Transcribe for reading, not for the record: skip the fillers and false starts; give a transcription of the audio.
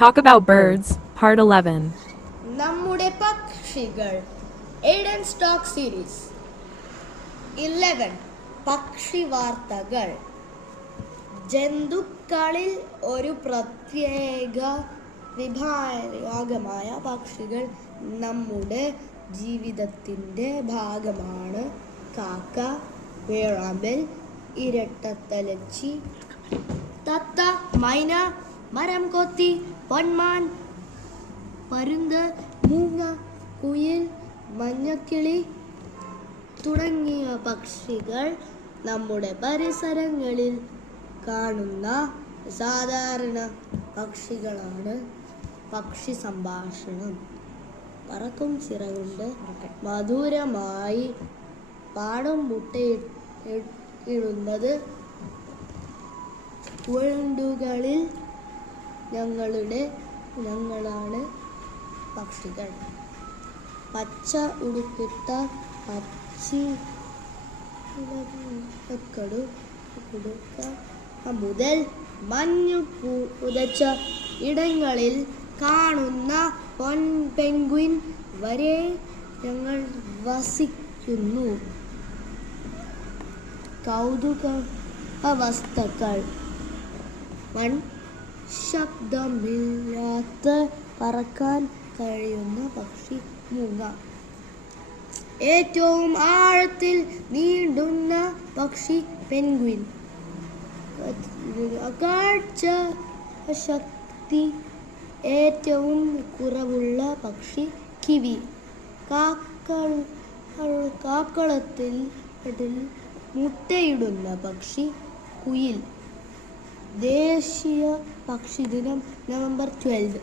Talk about birds, part 11. നമ്മുടെ പക്ഷികൾ Aiden stock series 11 പക്ഷി വാർത്തകൾ. ജന്തുക്കളിൽ ഒരു പ്രത്യേക വിഭാഗമായ പക്ഷികൾ നമ്മുടെ ജീവിതത്തിൻ്റെ ഭാഗമാണ്. കാക്ക, വേഴാമ്പൽ, ഇരട്ടത്തലച്ചി, തത്ത, മൈന, മരം കൊത്തി, പൊന്മാൻ, പരുന്ത്, മൂങ്ങ, കുയിൽ, മഞ്ഞക്കിളി തുടങ്ങിയ പക്ഷികൾ നമ്മുടെ പരിസരങ്ങളിൽ കാണുന്ന സാധാരണ പക്ഷികളാണ്. പക്ഷി സംഭാഷണം. പറക്കും ചിറകുണ്ട് മധുരമായി പാടും മുട്ടയിടുന്നത് കൂണ്ടുകളിൽ ഞങ്ങളാണ് പക്ഷികൾ. പച്ച ഉടുപ്പിട്ട പക്ഷി മുതൽ മഞ്ഞു പുതച്ച ഇടങ്ങളിൽ കാണുന്ന പെൻഗ്വിൻ വരെ ഞങ്ങൾ വസിക്കുന്നു. കൗതുക വസ്തുക്കൾ. ശബ്ദമില്ലാത്ത പറക്കാൻ കഴിയുന്ന പക്ഷി മൂങ്ങ. ഏറ്റവും ആഴത്തിൽ നീന്തുന്ന പക്ഷി പെൻഗ്വിൻ. കാഴ്ച ശക്തി ഏറ്റവും കുറവുള്ള പക്ഷി കിവി. കാക്കളത്തിൽ മുട്ടയിടുന്ന പക്ഷി കുയിൽ. ദേശീയ പക്ഷിദിനം നവംബർ 12.